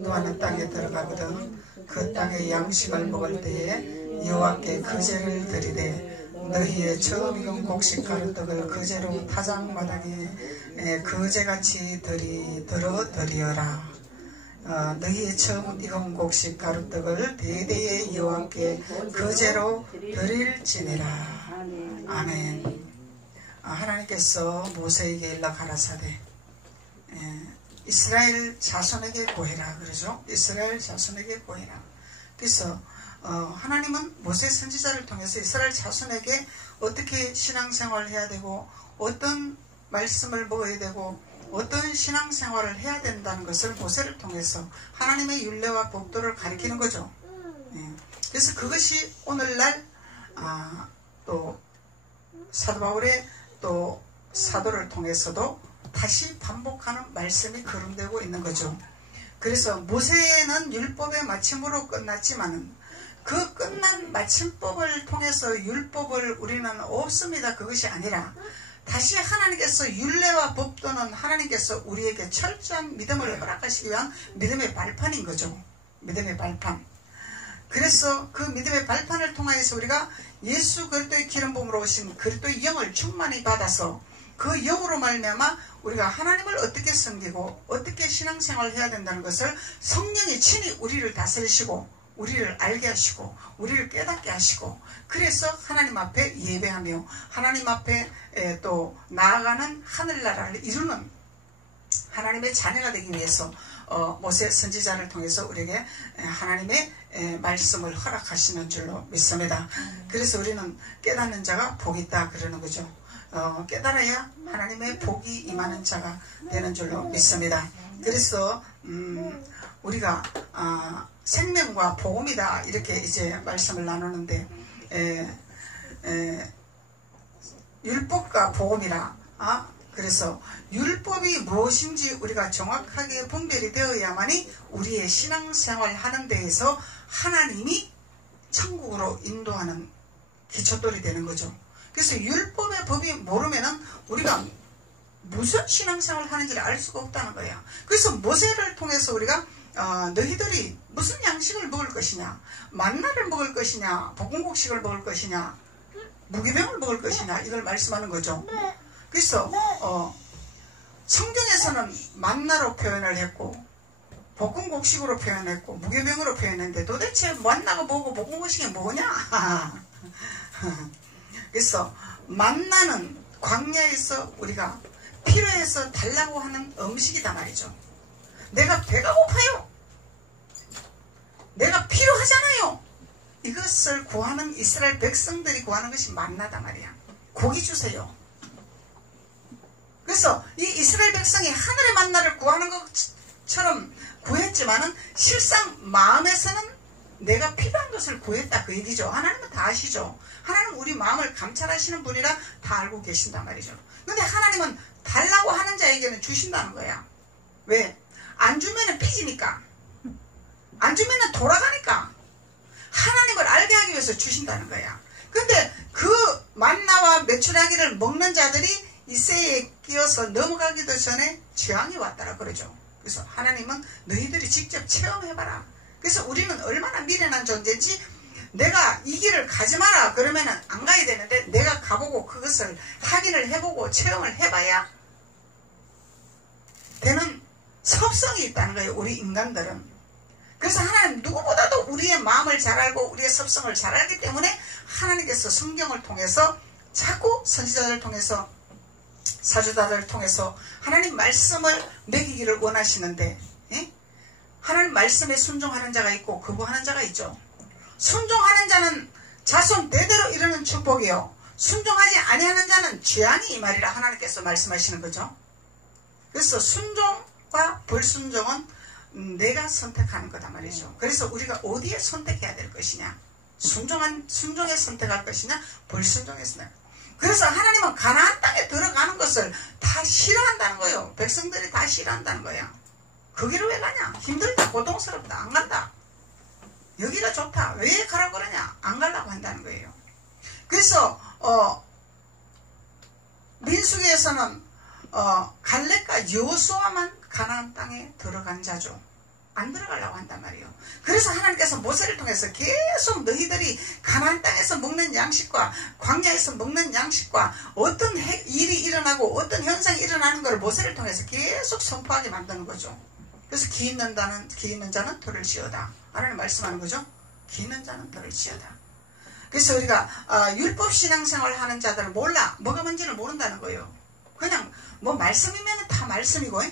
인도하는 땅에 들어가거든 그 땅의 양식을 먹을 때에 여호와께 거제를 드리되 너희의 처음 익은 곡식 가루떡을 거제로 타작마당에 거제같이 드리어라. 너희의 처음 익은 곡식 가루떡을 대대의 여호와께 거제로 드릴지니라. 아멘. 하나님께서 모세에게 일러 가라사대 이스라엘 자손에게 고해라 그러죠. 이스라엘 자손에게 고해라. 그래서 하나님은 모세 선지자를 통해서 이스라엘 자손에게 어떻게 신앙생활을 해야 되고 어떤 말씀을 먹어야 되고 어떤 신앙생활을 해야 된다는 것을 모세를 통해서 하나님의 율례와 법도를 가리키는 거죠. 그래서 그것이 오늘날 또 사도 바울의 또 사도를 통해서도 다시 반복하는 말씀이 거론되고 있는 거죠. 그래서 모세는 율법의 마침으로 끝났지만 그 끝난 마침법을 통해서 율법을 우리는 없습니다. 그것이 아니라 다시 하나님께서 율례와 법도는 하나님께서 우리에게 철저한 믿음을 허락하시기 위한 믿음의 발판인 거죠. 믿음의 발판. 그래서 그 믿음의 발판을 통하여서 우리가 예수 그리스도의 기름 부음으로 오신 그리스도의 영을 충만히 받아서 그 영으로 말미암아 우리가 하나님을 어떻게 섬기고 어떻게 신앙생활을 해야 된다는 것을 성령이 친히 우리를 다스리시고 우리를 알게 하시고 우리를 깨닫게 하시고 그래서 하나님 앞에 예배하며 하나님 앞에 또 나아가는 하늘나라를 이루는 하나님의 자녀가 되기 위해서 모세 선지자를 통해서 우리에게 하나님의 말씀을 허락하시는 줄로 믿습니다. 그래서 우리는 깨닫는 자가 복이 있다 그러는 거죠. 깨달아야 하나님의 복이 임하는 자가 되는 줄로 믿습니다. 그래서 우리가 생명과 복음이다 이렇게 이제 말씀을 나누는데 율법과 복음이라 그래서 율법이 무엇인지 우리가 정확하게 분별이 되어야만이 우리의 신앙생활 하는 데에서 하나님이 천국으로 인도하는 기초돌이 되는 거죠. 그래서 율법의 법이 모르면은 우리가 무슨 신앙생활을 하는지를 알 수가 없다는 거야. 그래서 모세를 통해서 우리가 너희들이 무슨 양식을 먹을 것이냐, 만나를 먹을 것이냐, 볶음곡식을 먹을 것이냐, 무기병을 먹을 것이냐 이걸 말씀하는 거죠. 그래서 성경에서는 만나로 표현을 했고 볶음곡식으로 표현했고 무기병으로 표현했는데 도대체 만나가 뭐고 볶음곡식이 뭐냐? 그래서 만나는 광야에서 우리가 필요해서 달라고 하는 음식이다 말이죠. 내가 배가 고파요. 내가 필요하잖아요. 이것을 구하는 이스라엘 백성들이 구하는 것이 만나다 말이야. 고기 주세요. 그래서 이 이스라엘 백성이 하늘의 만나를 구하는 것처럼 구했지만은 실상 마음에서는 내가 필요한 것을 구했다 그 얘기죠. 하나님은 다 아시죠. 하나님은 우리 마음을 감찰하시는 분이라 다 알고 계신단 말이죠. 근데 하나님은 달라고 하는 자에게는 주신다는 거야. 왜? 안 주면은 삐지니까. 안 주면은 돌아가니까. 하나님을 알게 하기 위해서 주신다는 거야. 근데 그 만나와 메추라기를 먹는 자들이 이새에 끼어서 넘어가기도 전에 재앙이 왔다라 그러죠. 그래서 하나님은 너희들이 직접 체험해봐라. 그래서 우리는 얼마나 미련한 존재인지 내가 이 길을 가지 마라 그러면은 안 가야 되는데 내가 가보고 그것을 확인을 해보고 체험을 해봐야 되는 섭성이 있다는 거예요. 우리 인간들은. 그래서 하나님 누구보다도 우리의 마음을 잘 알고 우리의 섭성을 잘 알기 때문에 하나님께서 성경을 통해서 자꾸 선지자들을 통해서 사주자들을 통해서 하나님 말씀을 먹이기를 원하시는데 하나님 말씀에 순종하는 자가 있고 거부하는 자가 있죠. 순종하는 자는 자손 대대로 이루는 축복이요. 순종하지 아니하는 자는 죄앙이 이 말이라 하나님께서 말씀하시는 거죠. 그래서 순종과 불순종은 내가 선택하는 거다 말이죠. 그래서 우리가 어디에 선택해야 될 것이냐, 순종에 선택할 것이냐, 불순종에 선택할 것이냐. 그래서 하나님은 가나안 땅에 들어가는 것을 다 싫어한다는 거예요. 백성들이 다 싫어한다는 거야. 거기를 왜 가냐? 힘들다, 고통스럽다, 안 간다. 여기가 좋다, 왜 가라고 그러냐? 안 가려고 한다는 거예요. 그래서 민수기에서는 갈렙과 여호수아만 가나안 땅에 들어간 자죠. 안 들어가려고 한단 말이에요. 그래서 하나님께서 모세를 통해서 계속 너희들이 가나안 땅에서 먹는 양식과 광야에서 먹는 양식과 어떤 일이 일어나고 어떤 현상이 일어나는 것을 모세를 통해서 계속 선포하게 만드는 거죠. 그래서 기 있는 자는 돌을 지어다. 하나님 말씀하는 거죠. 기 있는 자는 돌을 지어다. 그래서 우리가 율법 신앙생활 하는 자들은 몰라. 뭐가 뭔지를 모른다는 거예요. 그냥 뭐 말씀이면 다 말씀이고,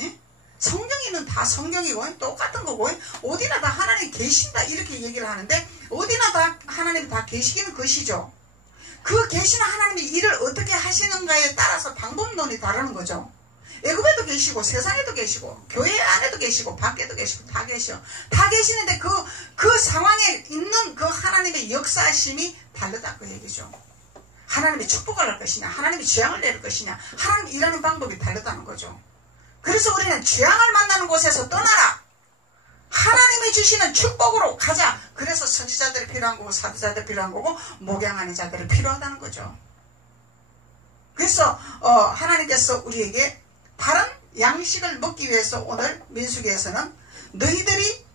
예? 성경이면 다 성경이고 똑같은 거고, 어디나 다 하나님 계신다 이렇게 얘기를 하는데, 어디나 다 하나님이 다 계시기는 것이죠. 그 계시는 하나님이 일을 어떻게 하시는가에 따라서 방법론이 다르는 거죠. 애굽에도 계시고 세상에도 계시고 교회 안에도 계시고 밖에도 계시고 다 계셔. 다 계시는데 그 상황에 있는 그 하나님의 역사심이 다르다 그 얘기죠. 하나님이 축복을 할 것이냐, 하나님이 재앙을 내릴 것이냐, 하나님 일하는 방법이 다르다는 거죠. 그래서 우리는 재앙을 만나는 곳에서 떠나라. 하나님이 주시는 축복으로 가자. 그래서 선지자들이 필요한 거고 사도자들이 필요한 거고 목양하는 자들이 필요하다는 거죠. 그래서 하나님께서 우리에게 다른 양식을 먹기 위해서 오늘 민수기에서는 너희들이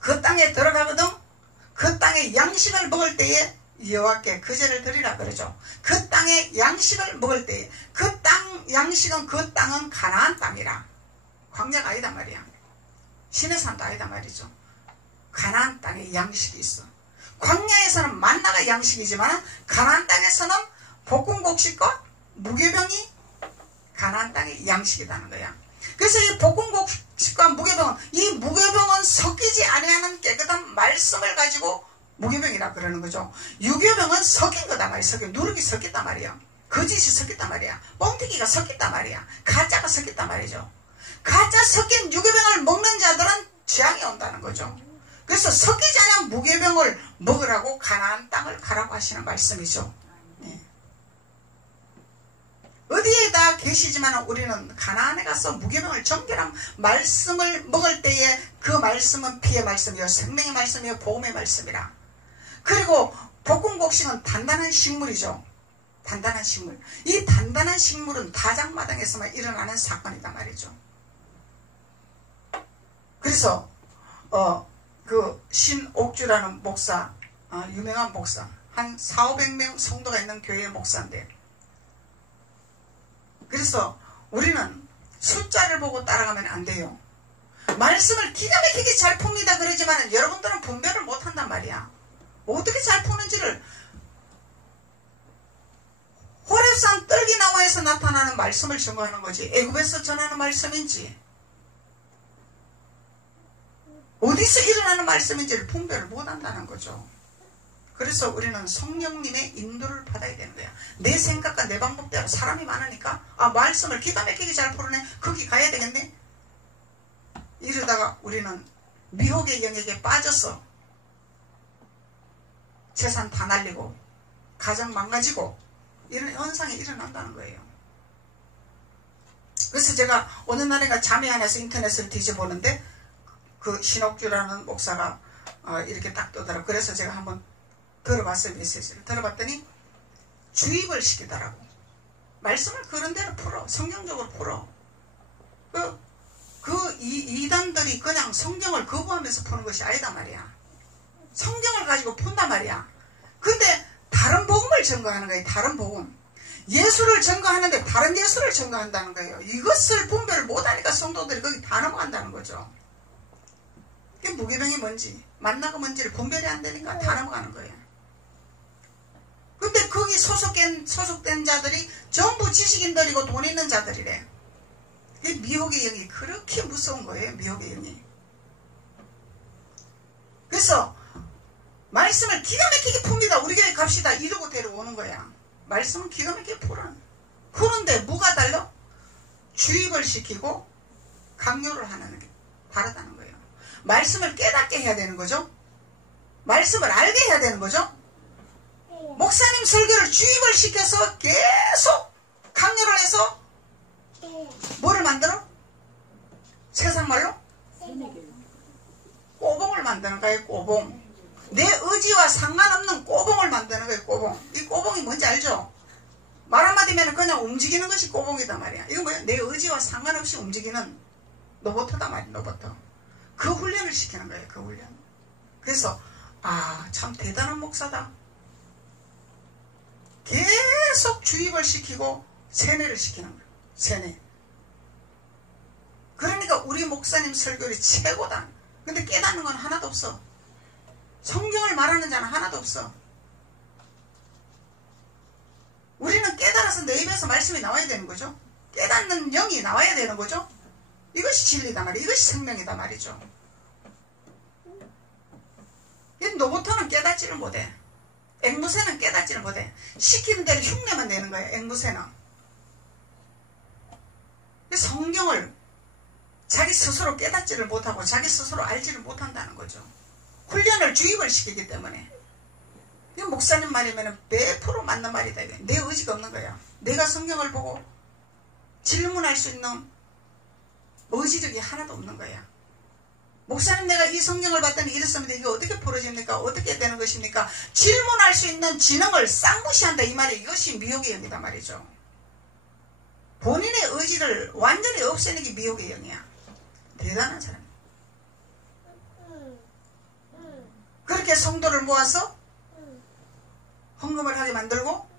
그 땅에 들어가거든 그 땅의 양식을 먹을 때에 여호와께 거제를 드리라 그러죠. 그 땅의 양식을 먹을 때에 그 땅 양식은 그 땅은 가나안 땅이라. 광야가 아니다 말이야. 신의 산도 아니다 말이죠. 가나안 땅에 양식이 있어. 광야에서는 만나가 양식이지만 가나안 땅에서는 볶음곡식과 무교병이 가나안 땅의 양식이라는 거야. 그래서 이 볶음곡식과 무교병은 이 무교병은 섞이지 아니하는 깨끗한 말씀을 가지고 무교병이라 그러는 거죠. 유교병은 섞인 거다 말이야. 누룩이 섞였단 말이야. 거짓이 섞였단 말이야. 뻥튀기가 섞였단 말이야. 가짜가 섞였단 말이죠. 가짜 섞인 유교병을 먹는 자들은 재앙이 온다는 거죠. 그래서 섞이지 않은 무교병을 먹으라고 가나안 땅을 가라고 하시는 말씀이죠. 네. 어디에다 계시지만 우리는 가나안에 가서 무교병을 정결한 말씀을 먹을 때에 그 말씀은 피의 말씀이요 생명의 말씀이요 복음의 말씀이라. 그리고 볶음곡식은 단단한 식물이죠. 단단한 식물. 이 단단한 식물은 다장마당에서만 일어나는 사건이단 말이죠. 그래서 그 신옥주라는 목사, 유명한 목사, 한 400~500명 성도가 있는 교회의 목사인데, 그래서 우리는 숫자를 보고 따라가면 안 돼요. 말씀을 기가 막히게 잘 풉니다 그러지만 여러분들은 분별을 못한단 말이야. 어떻게 잘 푸는지를. 호렙산 떨기나무에서 나타나는 말씀을 증거하는 거지 애굽에서 전하는 말씀인지 어디서 일어나는 말씀인지를 분별을 못한다는 거죠. 그래서 우리는 성령님의 인도를 받아야 되는 거야. 내 생각과 내 방법대로 사람이 많으니까 말씀을 기가 막히게 잘 풀어내. 거기 가야 되겠네. 이러다가 우리는 미혹의 영역에 빠져서 재산 다 날리고 가정 망가지고 이런 현상이 일어난다는 거예요. 그래서 제가 어느 날인가 잠이 안 와서 인터넷을 뒤져보는데 그 신옥주라는 목사가 이렇게 딱 뜨더라고요. 그래서 제가 한번 들어봤어요. 메시지를 들어봤더니 주입을 시키더라고. 말씀을 그런 대로 풀어. 성경적으로 풀어. 그 이단들이 그냥 성경을 거부하면서 푸는 것이 아니다 말이야. 성경을 가지고 푼단 말이야. 근데 다른 복음을 증거하는 거예요. 다른 복음. 예수를 증거하는데 다른 예수를 증거한다는 거예요. 이것을 분별을 못하니까 성도들이 거기 다 넘어간다는 거죠. 이게 무교병이 뭔지 만나가 뭔지를 분별이 안 되니까 다 넘어가는 거예요. 근데 거기 소속된 자들이 전부 지식인들이고 돈 있는 자들이래. 이 미혹의 영이 그렇게 무서운 거예요. 미혹의 영이. 그래서 말씀을 기가 막히게 풉니다. 우리 교회 갑시다. 이러고 데려오는 거야. 말씀은 기가 막히게 풀어. 그런데 뭐가 달라? 주입을 시키고 강요를 하는 게 다르다는 거예요. 말씀을 깨닫게 해야 되는 거죠. 말씀을 알게 해야 되는 거죠. 목사님 설교를 주입을 시켜서 계속 강요를 해서 뭐를 만들어? 세상 말로? 꼬봉을 만드는 거예요. 꼬봉. 내 의지와 상관없는 꼬봉을 만드는 거예요. 꼬봉. 이 꼬봉이 뭔지 알죠? 말 한마디면 그냥 움직이는 것이 꼬봉이단 말이야. 이거 뭐야? 내 의지와 상관없이 움직이는 로봇이다 말이야. 로봇. 그 훈련을 시키는 거예요. 그 훈련. 그래서 참 대단한 목사다. 계속 주입을 시키고 세뇌를 시키는 거예요. 세뇌. 그러니까 우리 목사님 설교율이 최고다. 근데 깨닫는 건 하나도 없어. 성경을 말하는 자는 하나도 없어. 우리는 깨달아서 내 입에서 말씀이 나와야 되는 거죠. 깨닫는 영이 나와야 되는 거죠. 이것이 진리다 말이에요. 이것이 생명이다 말이죠. 이 노보토는 깨닫지를 못해. 앵무새는 깨닫지를 못해. 시키는 대로 흉내만 내는 거예요. 앵무새는. 성경을 자기 스스로 깨닫지를 못하고 자기 스스로 알지를 못한다는 거죠. 훈련을 주입을 시키기 때문에. 목사님 말이면 100% 맞는 말이다. 내 의지가 없는 거야. 내가 성경을 보고 질문할 수 있는 의지력이 하나도 없는 거야. 목사님 내가 이 성경을 봤더니 이랬습니다. 이게 어떻게 풀어집니까? 어떻게 되는 것입니까? 질문할 수 있는 지능을 쌍무시한다 이 말이 이것이 미혹의 영이다 말이죠. 본인의 의지를 완전히 없애는 게 미혹의 영이야. 대단한 사람. 그렇게 성도를 모아서 헌금을 하게 만들고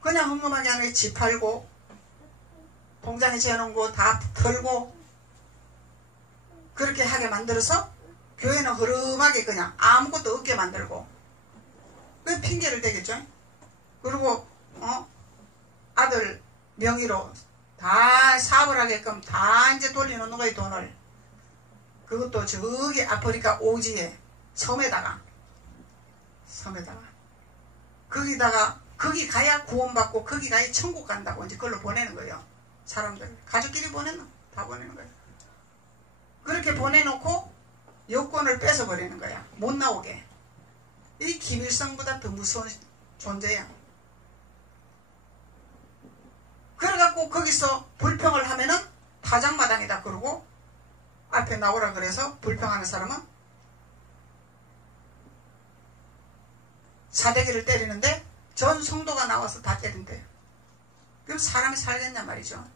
그냥 헌금하게 하는 게 집 팔고 공장에 재놓은 거 다 털고 그렇게 하게 만들어서 교회는 흐름하게 그냥 아무것도 없게 만들고 그 핑계를 대겠죠. 그리고 아들 명의로 다 사업을 하게끔 다 이제 돌려놓는 거예요. 돈을. 그것도 저기 아프리카 오지에 섬에다가 거기다가 거기 가야 구원받고 거기 가야 천국 간다고 이제 그걸로 보내는 거예요. 사람들 가족끼리 다 보내는 거예요. 그렇게 보내놓고 여권을 뺏어버리는 거야. 못 나오게. 이 김일성보다 더 무서운 존재야. 그래갖고 거기서 불평을 하면은 타작마당이다 그러고 앞에 나오라 그래서 불평하는 사람은 사대기를 때리는데 전 성도가 나와서 다 때린대요. 그럼 사람이 살겠냐 말이죠.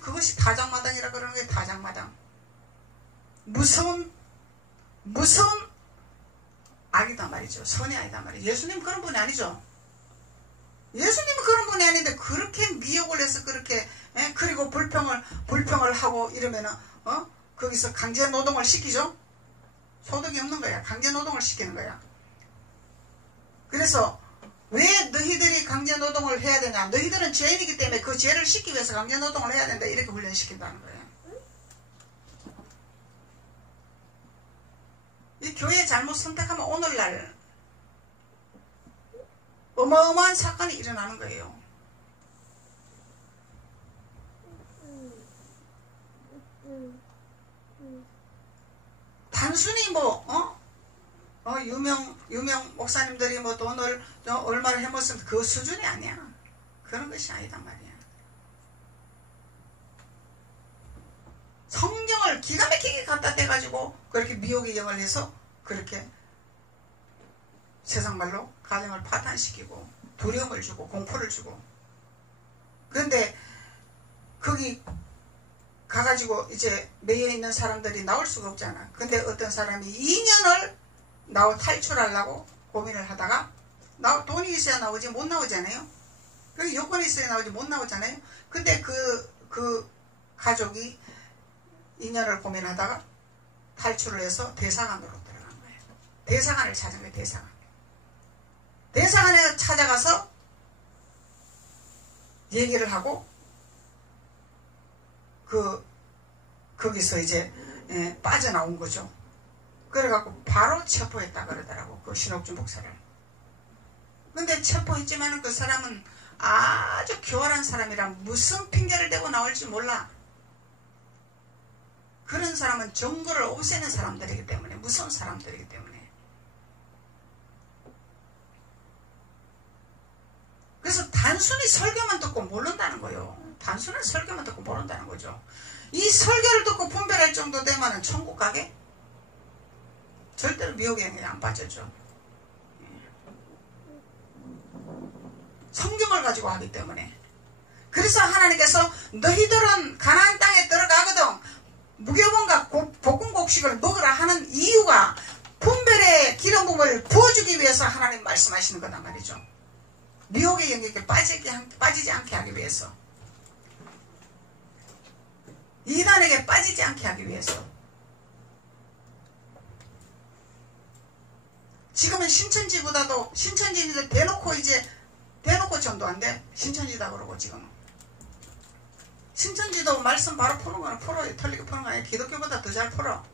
그것이 타작마당이라 그러는 게 타작마당. 무서운 악이다 말이죠. 선의 악이다 말이죠. 예수님 그런 분이 아니죠. 예수님은 그런 분이 아닌데 그렇게 미혹을 해서 그렇게 그리고 불평을 하고 이러면은 거기서 강제 노동을 시키죠. 소득이 없는 거야. 강제 노동을 시키는 거야. 그래서 왜 너희들이 강제 노동을 해야 되냐? 너희들은 죄인이기 때문에 그 죄를 씻기 위해서 강제 노동을 해야 된다. 이렇게 훈련시킨다는 거예요. 이 교회 잘못 선택하면 오늘날 어마어마한 사건이 일어나는 거예요. 단순히 유명 목사님들이 돈을 얼마를 해먹었으면 그 수준이 아니야. 그런 것이 아니단 말이야. 성경을 기가 막히게 갖다 대가지고 그렇게 미혹의 영을 해서 그렇게 세상 말로 가정을 파탄시키고 두려움을 주고 공포를 주고. 그런데 거기 가가지고 이제 매여 있는 사람들이 나올 수가 없잖아. 근데 어떤 사람이 2년을 탈출하려고 고민을 하다가 돈이 있어야 나오지 못 나오잖아요. 그 요건이 있어야 나오지 못 나오잖아요. 근데 그 가족이 2년을 고민하다가 탈출을 해서 대사관으로 들어간 거예요. 대사관을 찾은 거예요. 대사관에 찾아가서 얘기를 하고 거기서 이제 빠져나온 거죠. 그래갖고 바로 체포했다 그러더라고. 그 신옥준 목사를. 근데 체포했지만은 그 사람은 아주 교활한 사람이라 무슨 핑계를 대고 나올지 몰라. 그런 사람은 정보를 없애는 사람들이기 때문에, 무서운 사람들이기 때문에. 그래서 단순히 설교만 듣고 모른다는 거예요. 단순한 설교만 듣고 모른다는 거죠. 이 설교를 듣고 분별할 정도 되면은 천국 가게? 절대로 미혹의 영향이 안 빠져죠. 성경을 가지고 하기 때문에. 그래서 하나님께서 너희들은 가나안 땅에 들어가거든 무교본과 볶음곡식을 먹으라 하는 이유가 분별의 기름 부음을 부어주기 위해서 하나님 말씀하시는 거단 말이죠. 미혹의 영역에 빠지지 않게 하기 위해서, 이단에게 빠지지 않게 하기 위해서. 지금은 신천지보다도, 신천지인들 대놓고 전도한대. 신천지다 그러고. 지금은 신천지도 말씀 바로 푸는 거는 풀어요. 틀리게 푸는 거 아니에요. 기독교보다 더 잘 풀어.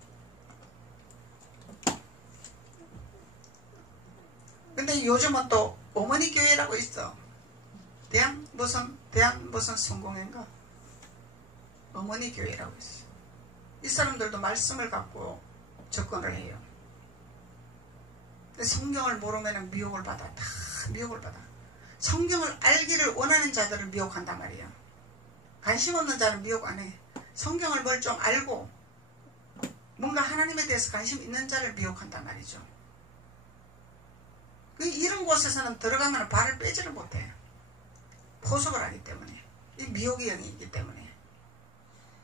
근데 요즘은 또 어머니 교회라고 있어. 대한 무슨 성공인가? 어머니 교회라고 있어. 이 사람들도 말씀을 갖고 접근을 해요. 성경을 모르면 미혹을 받아. 다 미혹을 받아. 성경을 알기를 원하는 자들을 미혹한단 말이야. 관심 없는 자는 미혹 안 해. 성경을 뭘 좀 알고 뭔가 하나님에 대해서 관심 있는 자를 미혹한단 말이죠. 이런 곳에서는 들어가면 발을 빼지를 못해. 포섭을 하기 때문에. 이 미혹의 영이기 때문에.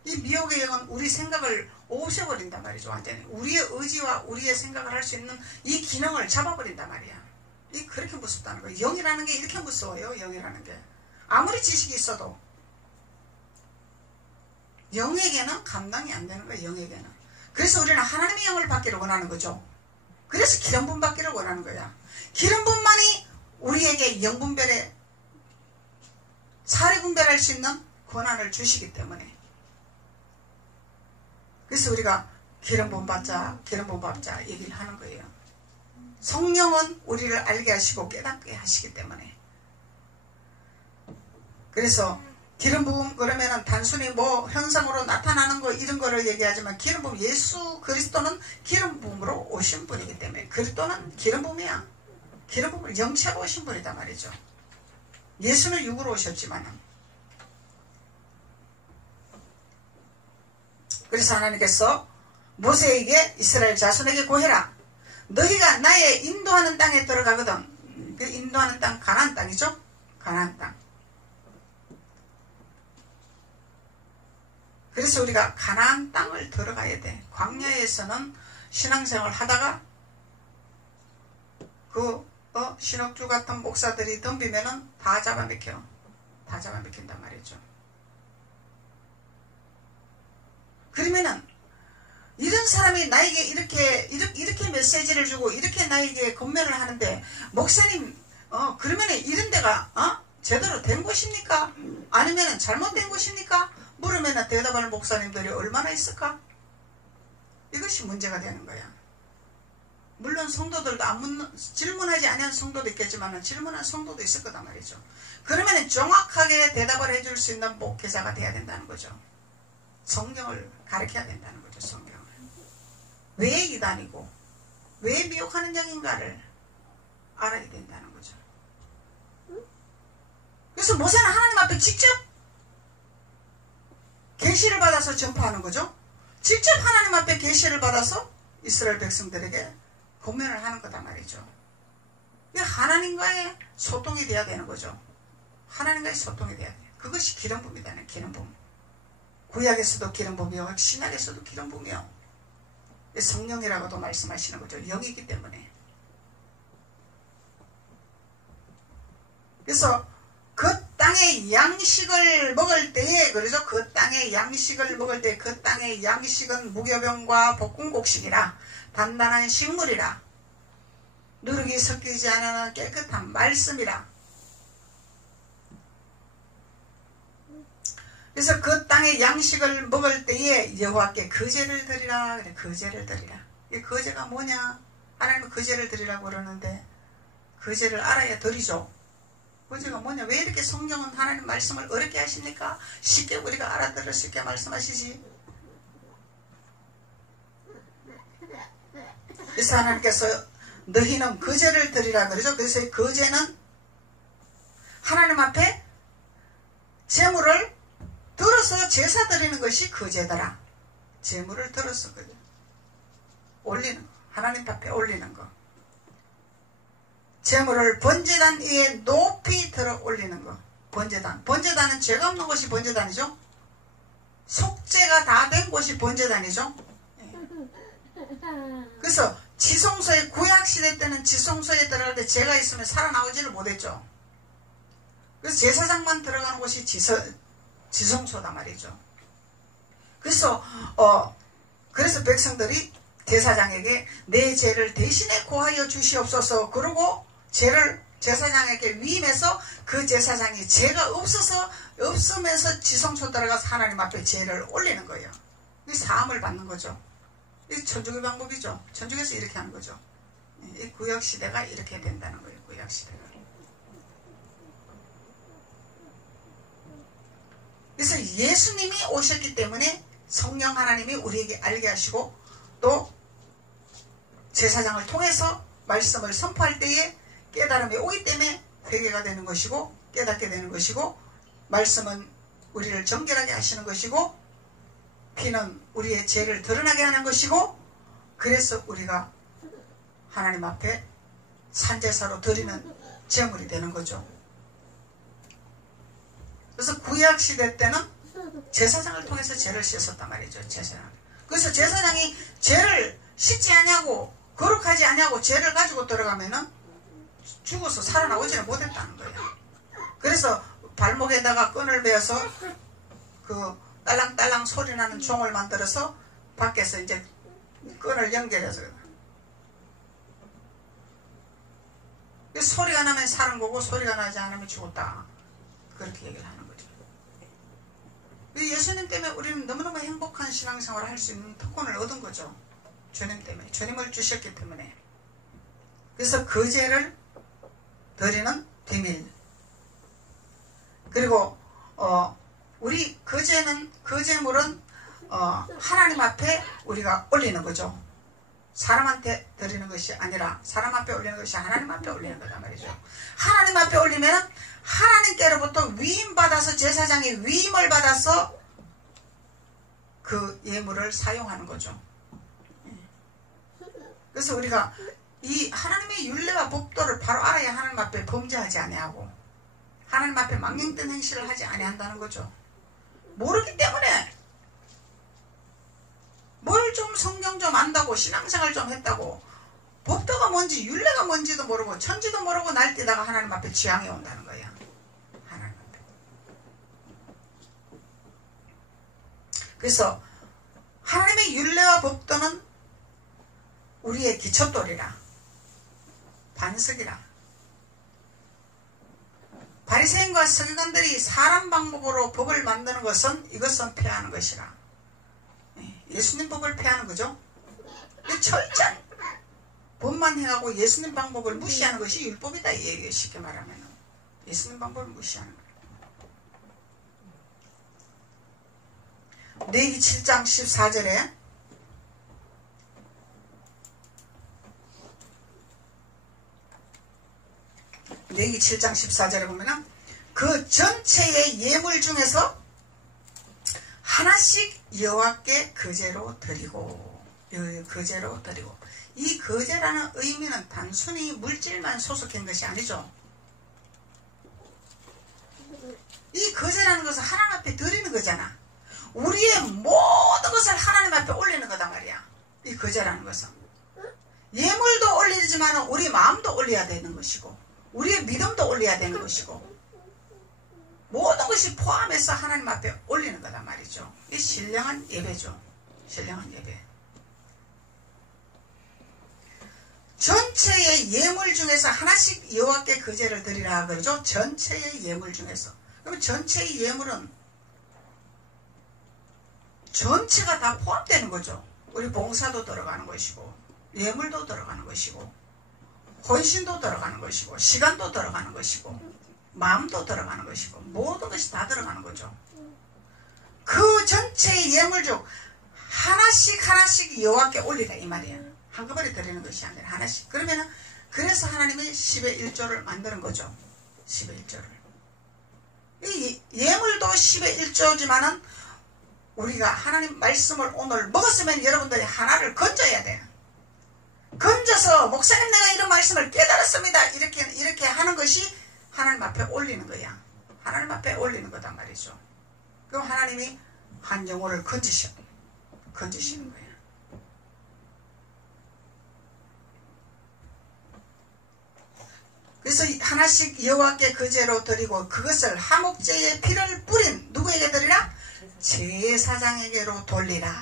이 미혹의 영은 우리 생각을 없애버린단 말이죠. 완전히 우리의 의지와 우리의 생각을 할 수 있는 이 기능을 잡아버린단 말이야. 이 그렇게 무섭다는 거예요. 영이라는 게 이렇게 무서워요. 영이라는 게 아무리 지식이 있어도 영에게는 감당이 안 되는 거예요. 영에게는. 그래서 우리는 하나님의 영을 받기를 원하는 거죠. 그래서 기름 부음 받기를 원하는 거야. 기름 부음만이 우리에게 영분별에 사리 분별할 수 있는 권한을 주시기 때문에. 그래서 우리가 기름 부음 받자 얘기를 하는 거예요. 성령은 우리를 알게 하시고 깨닫게 하시기 때문에. 그래서 기름 부음 그러면은 단순히 뭐 현상으로 나타나는 거 이런 거를 얘기하지만, 기름 부음, 예수 그리스도는 기름 부음으로 오신 분이기 때문에. 그리스도는 기름 부음이야. 기름 부음을 영체로 오신 분이다 말이죠. 예수는 육으로 오셨지만은. 그래서 하나님께서 모세에게 이스라엘 자손에게 고해라. 너희가 나의 인도하는 땅에 들어가거든. 그 인도하는 땅 가나안 땅이죠. 가나안 땅. 그래서 우리가 가나안 땅을 들어가야 돼. 광야에서는 신앙생활 하다가 신옥주 같은 목사들이 덤비면은 다 잡아먹혀. 다 잡아먹힌단 말이죠. 그러면은 이런 사람이 나에게 이렇게 메시지를 주고 이렇게 나에게 권면을 하는데, 목사님 그러면은 이런 데가 제대로 된 곳입니까? 아니면은 잘못된 곳입니까? 물으면은 대답하는 목사님들이 얼마나 있을까? 이것이 문제가 되는 거야. 물론 성도들도 질문하지 않은 성도도 있겠지만 질문한 성도도 있을 거단 말이죠. 그러면 정확하게 대답을 해줄 수 있는 목회자가 돼야 된다는 거죠. 성경을 가르쳐야 된다는 거죠. 성경을. 왜 이단이고 왜 미혹하는 영인가를 알아야 된다는 거죠. 그래서 모세는 하나님 앞에 직접 계시를 받아서 전파하는 거죠. 직접 하나님 앞에 계시를 받아서 이스라엘 백성들에게 권면을 하는 거단 말이죠. 하나님과의 소통이 돼야 되는 거죠. 하나님과의 소통이 돼야 돼. 그것이 기름 부음이다. 기름 부음. 구약에서도 기름 부음이요, 신약에서도 기름 부음이요. 성령이라고도 말씀하시는 거죠. 영이기 때문에. 그래서 그 땅의 양식을 먹을 때에, 그래서 그 땅의 양식을 먹을 때 그 땅의 양식은 무교병과 볶음곡식이라 단단한 식물이라 누룩이 섞이지 않은 깨끗한 말씀이라. 그래서 그 땅의 양식을 먹을 때에 여호와께 거제를 드리라. 그래, 거제를 드리라. 이 거제가 뭐냐? 하나님은 거제를 드리라고 그러는데 거제를 알아야 드리죠. 거제가 뭐냐? 왜 이렇게 성경은 하나님 말씀을 어렵게 하십니까? 쉽게 우리가 알아들을 수 있게 말씀하시지. 그래서 하나님께서 너희는 거제를 드리라 그러죠. 그래서 이 거제는 하나님 앞에 제물을 들어서 제사 드리는 것이 거제더라. 제물을 들어서 올리는 거. 하나님 앞에 올리는 거. 제물을 번제단 위에 높이 들어 올리는 거. 번제단. 번제단은 죄가 없는 것이 번제단이죠. 속죄가 다 된 곳이 번제단이죠. 그래서 지성소에, 구약시대 때는 지성소에 들어갈 때 죄가 있으면 살아나오지를 못했죠. 그래서 제사장만 들어가는 곳이 지성소다 말이죠. 그래서 백성들이 제사장에게 내 죄를 대신에 고하여 주시옵소서. 그러고 죄를 제사장에게 위임해서 그 제사장이 죄가 없으면서 지성소 들어가서 하나님 앞에 죄를 올리는 거예요. 이 사함을 받는 거죠. 이 천주교 방법이죠. 천주교에서 이렇게 하는 거죠. 이 구약시대가 이렇게 된다는 거예요. 구약시대가. 그래서 예수님이 오셨기 때문에 성령 하나님이 우리에게 알게 하시고 또 제사장을 통해서 말씀을 선포할 때에 깨달음이 오기 때문에 회개가 되는 것이고 깨닫게 되는 것이고 말씀은 우리를 정결하게 하시는 것이고 피는 우리의 죄를 드러나게 하는 것이고 그래서 우리가 하나님 앞에 산제사로 드리는 제물이 되는 거죠. 그래서 구약시대 때는 제사장을 통해서 죄를 씻었단 말이죠. 제사장. 그래서 제사장이 죄를 씻지 않냐고 거룩하지 않냐고 죄를 가지고 들어가면은 죽어서 살아나오지는 못했다는 거예요. 그래서 발목에다가 끈을 베어서 그 딸랑딸랑 소리 나는 종을 만들어서 밖에서 이제 끈을 연결해서 소리가 나면 사는 거고 소리가 나지 않으면 죽었다. 그렇게 얘기를 하는 거죠. 예수님 때문에 우리는 너무너무 행복한 신앙생활을 할 수 있는 특권을 얻은 거죠. 주님 때문에. 주님을 주셨기 때문에. 그래서 그 죄를 드리는 비밀. 그리고 우리 그 제물은 하나님 앞에 우리가 올리는 거죠. 사람한테 드리는 것이 아니라 사람 앞에 올리는 것이 하나님 앞에 올리는 거단 말이죠. 하나님 앞에 올리면 하나님께로부터 위임받아서 제사장이 위임을 받아서 그 예물을 사용하는 거죠. 그래서 우리가 이 하나님의 율례와 법도를 바로 알아야 하나님 앞에 범죄하지 아니하고 하나님 앞에 망령된 행실을 하지 아니한다는 거죠. 모르기 때문에 뭘 좀 성경 좀 안다고 신앙생활 좀 했다고 법도가 뭔지 율례가 뭔지도 모르고 천지도 모르고 날뛰다가 하나님 앞에 지향해 온다는 거야. 하나님 앞에. 그래서 하나님의 율례와 법도는 우리의 기초돌이라 반석이라. 바리새인과 서기관들이 사람 방법으로 법을 만드는 것은 이것은 폐하는 것이라. 예수님 법을 폐하는 거죠. 철저한 법만 해가고 예수님 방법을 무시하는 것이 율법이다. 이게 쉽게 말하면 예수님 방법을 무시하는 거예요. 레위기 7장 14절에 레위기 7장 14절에 보면은 그 전체의 예물 중에서 하나씩 여호와께 거제로 드리고 이 거제라는 의미는 단순히 물질만 소속한 것이 아니죠. 이 거제라는 것은 하나님 앞에 드리는 거잖아. 우리의 모든 것을 하나님 앞에 올리는 거다 말이야. 이 거제라는 것은 예물도 올리지만 우리 마음도 올려야 되는 것이고 우리의 믿음도 올려야 되는 것이고 모든 것이 포함해서 하나님 앞에 올리는 거단 말이죠. 이 신령한 예배죠. 신령한 예배. 전체의 예물 중에서 하나씩 여호와께 거제를 드리라 그러죠. 전체의 예물 중에서. 그러면 전체의 예물은 전체가 다 포함되는 거죠. 우리 봉사도 들어가는 것이고 예물도 들어가는 것이고 헌신도 들어가는 것이고 시간도 들어가는 것이고 마음도 들어가는 것이고 모든 것이 다 들어가는 거죠. 그 전체의 예물 중 하나씩 여호와께 올리라 이 말이에요. 한꺼번에 드리는 것이 아니라 하나씩. 그러면은 그래서 하나님이 10의 1조를 만드는 거죠. 10의 1조를. 이 예물도 10의 1조지만은 우리가 하나님 말씀을 오늘 먹었으면 여러분들이 하나를 건져야 돼요. 건져서 목사님 내가 이런 말씀을 깨달았습니다. 이렇게 하는 것이 하나님 앞에 올리는 거야. 하나님 앞에 올리는 거단 말이죠. 그럼 하나님이 한 영혼을 건지시는 거예요. 그래서 하나씩 여호와께 거제로 드리고 그것을 화목제의 피를 뿌린 누구에게 드리라? 제사장에게로 돌리라.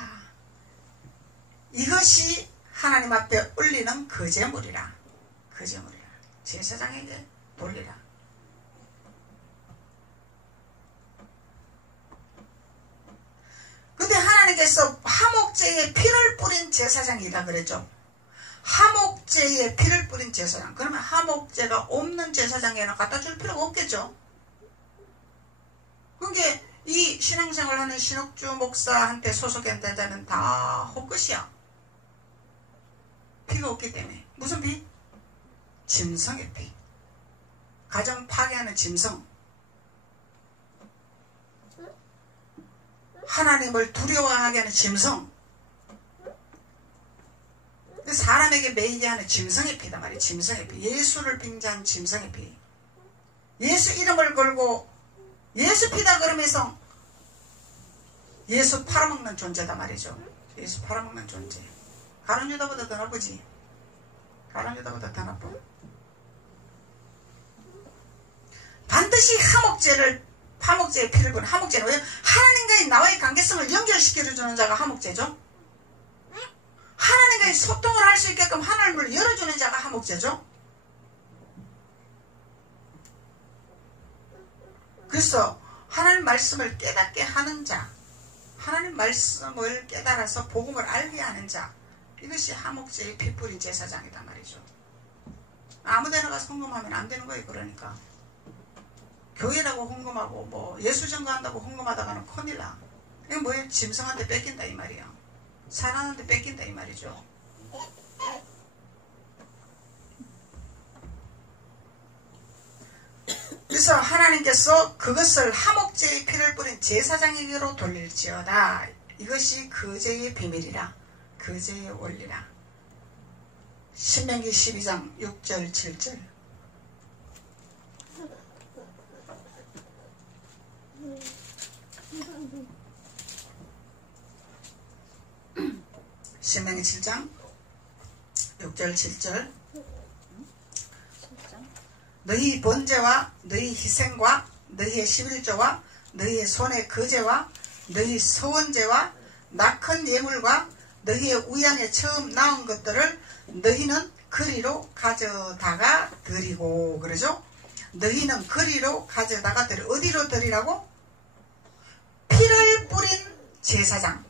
이것이 하나님 앞에 올리는 거제물이라. 제사장에게 돌리라. 근데 하나님께서 화목제의 피를 뿌린 제사장이다 그랬죠. 화목제의 피를 뿌린 제사장. 그러면 화목제가 없는 제사장에는 갖다 줄 필요가 없겠죠. 그게 이 신앙생활하는 신옥주 목사한테 소속된 자는 다 헛것이야. 피가 없기 때문에. 무슨 피? 짐승의 피. 가정 파괴하는 짐승. 하나님을 두려워하게 하는 짐승. 사람에게 매이게 하는 짐승의 피다 말이에요. 짐승의 피. 예수를 빙자한 짐승의 피. 예수 이름을 걸고 예수 피다 그러면서 예수 팔아먹는 존재다 말이죠. 예수 팔아먹는 존재. 가룟 유다보다 더 나쁘지. 가룟 유다보다 더 나빠. 반드시 화목제의 피를 부은 화목제는 왜? 하나님과의 나와의 관계성을 연결시켜주는 자가 화목제죠. 하나님과의 소통을 할 수 있게끔 하나님을 열어주는 자가 화목제죠. 그래서 하나님 말씀을 깨닫게 하는 자, 하나님 말씀을 깨달아서 복음을 알게 하는 자, 이것이 화목제의 피 뿌린 제사장이다 말이죠. 아무데나 가서 헌금하면 안 되는 거예요. 그러니까 교회라고 헌금하고 뭐 예수 증거한다고 헌금하다가는 큰일 나. 이거 뭐예요? 짐승한테 뺏긴다 이 말이야. 사람한테 뺏긴다 이 말이죠. 그래서 하나님께서 그것을 화목제의 피를 뿌린 제사장에게로 돌릴지어다. 이것이 거제의 비밀이라. 거제의 원리라. 신명기 12장 6절 7절. 신명기 7장 6절 7절. 너희 번제와 너희 희생과 너희의 11조와 너희의 손의 거제와 너희 서원제와 낙헌 예물과 너희의 우양에 처음 나온 것들을 너희는 거리로 가져다가 드리고. 그러죠? 너희는 거리로 가져다가 드리고. 어디로 드리라고? 피를 뿌린 제사장.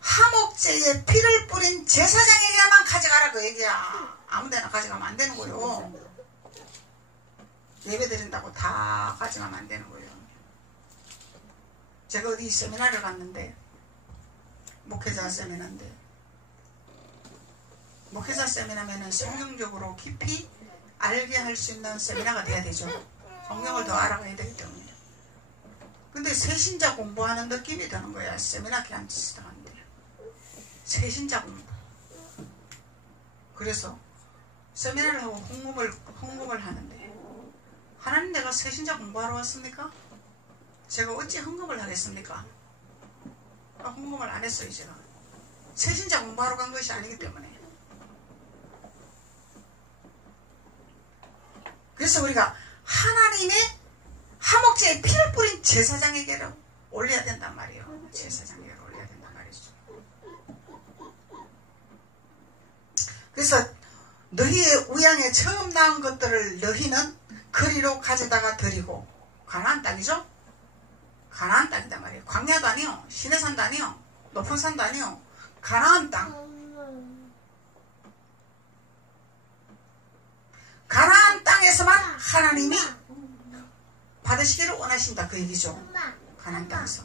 화목제에 피를 뿌린 제사장에게만 가져가라 그 얘기야. 아무데나 가져가면 안 되는 거요. 예배 드린다고 다 가져가면 안 되는 거예요. 제가 어디 세미나를 갔는데, 목회자 세미나인데, 목회자 세미나면은 성경적으로 깊이 알게 할 수 있는 세미나가 돼야 되죠. 성경을 더 알아가야 되기 때문에. 근데 새신자 공부하는 느낌이 드는 거야. 세미나 그냥 시작하는데. 새신자 공부. 그래서 세미나를 하고 헌금을 하는데, 하나님 내가 새신자 공부하러 왔습니까? 제가 어찌 헌금을 하겠습니까? 헌금을 안 했어요. 제가 새신자 공부하러 간 것이 아니기 때문에. 그래서 우리가 하나님의 화목제에 피를 뿌린 제사장에게로 올려야 된단 말이에요. 제사장에게로 올려야 된단 말이죠. 그래서 너희의 우양에 처음 나온 것들을 너희는 거리로 가져다가 드리고. 가나안 땅이죠? 가나안 땅이단 말이에요. 광야도 아니요, 시내산도 아니요, 높은 산도 아니요, 가나안 땅. 가나안 땅에서만 하나님이 받으시기를 원하신다 그 얘기죠. 가나안 땅에서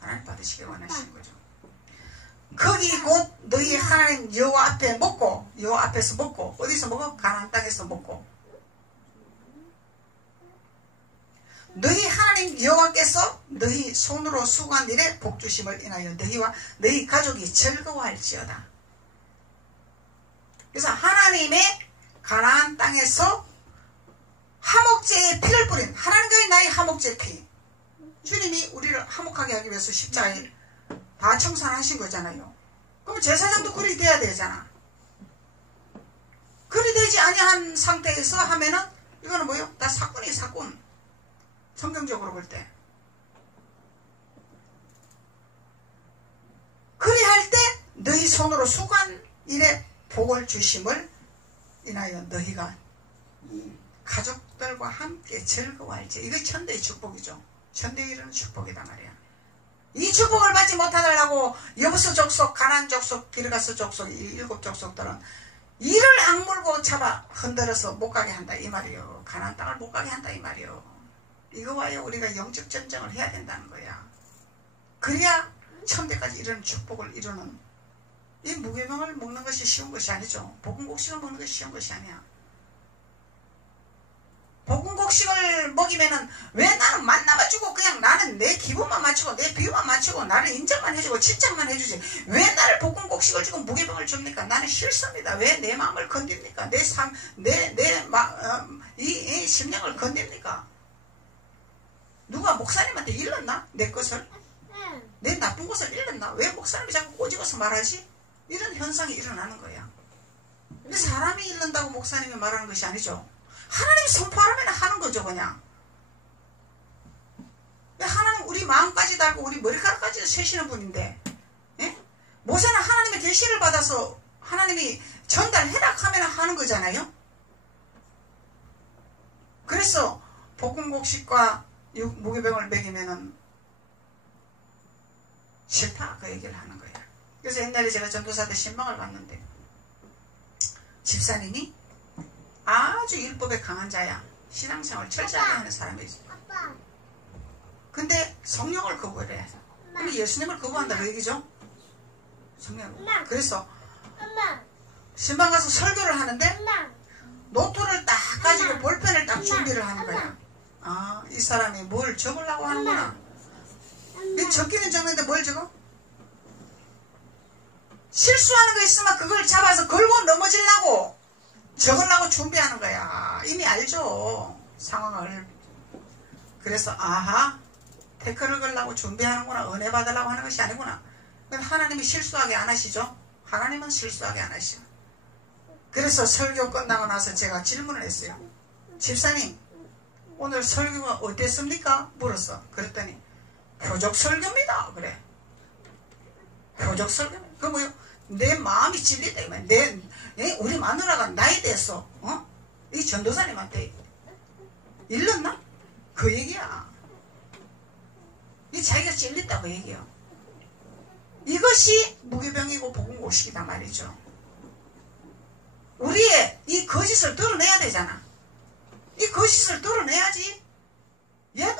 하나님 받으시기를 원하시는 거죠. 거기 곧 너희 하나님 여호와 앞에 먹고, 여호와 앞에서 먹고. 어디서 먹어? 가나안 땅에서 먹고. 너희 하나님 여호와께서 너희 손으로 수고한 일에 복주심을 인하여 너희와 너희 가족이 즐거워할지어다. 그래서 하나님의 가나안 땅에서 화목제의 피를 뿌린, 하나님과의 나의 화목제 피. 주님이 우리를 화목하게 하기 위해서 십자가에 다 청산하신 거잖아요. 그럼 제사장도 그리 돼야 되잖아. 그리 되지 아니한 상태에서 하면은 이거는 뭐요? 다 사건이 사건. 성경적으로 볼 때. 그리 할 때 너희 손으로 수고한 일에 복을 주심을 인하여 너희가 가족들과 함께 즐거워할지. 이거 천대의 축복이죠. 천대의 일은 축복이다 말이야. 이 축복을 받지 못하려고 여부스 족속, 가나안 족속, 기르가스 족속, 이 7 족속들은 이를 악물고 잡아 흔들어서 못 가게 한다 이 말이요. 가나안 땅을 못 가게 한다 이 말이요. 이거와요 우리가 영적 전쟁을 해야 된다는 거야. 그래야 천대까지 이런 축복을 이루는. 이 무교병을 먹는 것이 쉬운 것이 아니죠. 볶음곡식을 먹는 것이 쉬운 것이 아니야. 볶음곡식을 먹이면은 왜 나는 만나봐주고 그냥 나는 내 기분만 맞추고 내 비유만 맞추고 나를 인정만 해주고 칭찬만 해주지 왜 나를 볶음곡식을 주고 무교병을 줍니까? 나는 싫습니다. 왜 내 마음을 건듭니까? 이 심령을 건듭니까? 누가 목사님한테 일렀나? 내 것을? 내 나쁜 것을 일렀나? 왜 목사님이 자꾸 꼬집어서 말하지? 이런 현상이 일어나는 거야. 근데 사람이 일른다고 목사님이 말하는 것이 아니죠. 하나님이 선포하라면 하는 거죠 그냥. 하나님 우리 마음까지 달고 우리 머리카락까지 세시는 분인데 예? 모세는 하나님의 계시를 받아서 하나님이 전달해라 하면 하는 거잖아요. 그래서 볶음곡식과 무교병을 먹이면은 싫다 그 얘기를 하는 거야. 그래서 옛날에 제가 전도사 때 신방을 봤는데 집사님이 아주 율법에 강한 자야. 신앙생활 철저하게 하는 사람이지. 근데 성령을 거부를 해. 근데 예수님을 거부한다 그 얘기죠. 성령. 그래서 신방 가서 설교를 하는데 노트를 딱 가지고 볼펜을 딱 준비를 하는 거야. 아, 이 사람이 뭘 적으려고 하는구나. 적기는 적는데 뭘 적어? 실수하는 거 있으면 그걸 잡아서 걸고 넘어지려고 적으려고 준비하는 거야. 이미 알죠 상황을. 그래서 아하 태클을 걸려고 준비하는구나. 은혜 받으려고 하는 것이 아니구나. 그럼 하나님이 실수하게 안 하시죠. 하나님은 실수하게 안 하시죠. 그래서 설교 끝나고 나서 제가 질문을 했어요. 집사님 오늘 설교가 어땠습니까? 물었어. 그랬더니 표적 설교입니다. 그래. 표적 설교. 그 뭐요? 내 마음이 찔리다. 우리 마누라가 나에 대해서 이 전도사님한테 일렀나? 그 얘기야. 이 자기가 찔렸다 그 얘기야. 이것이 무교병이고 볶음곡식이다 말이죠. 우리의 이 거짓을 드러내야 되잖아. 이 거짓을 드러내야지 옛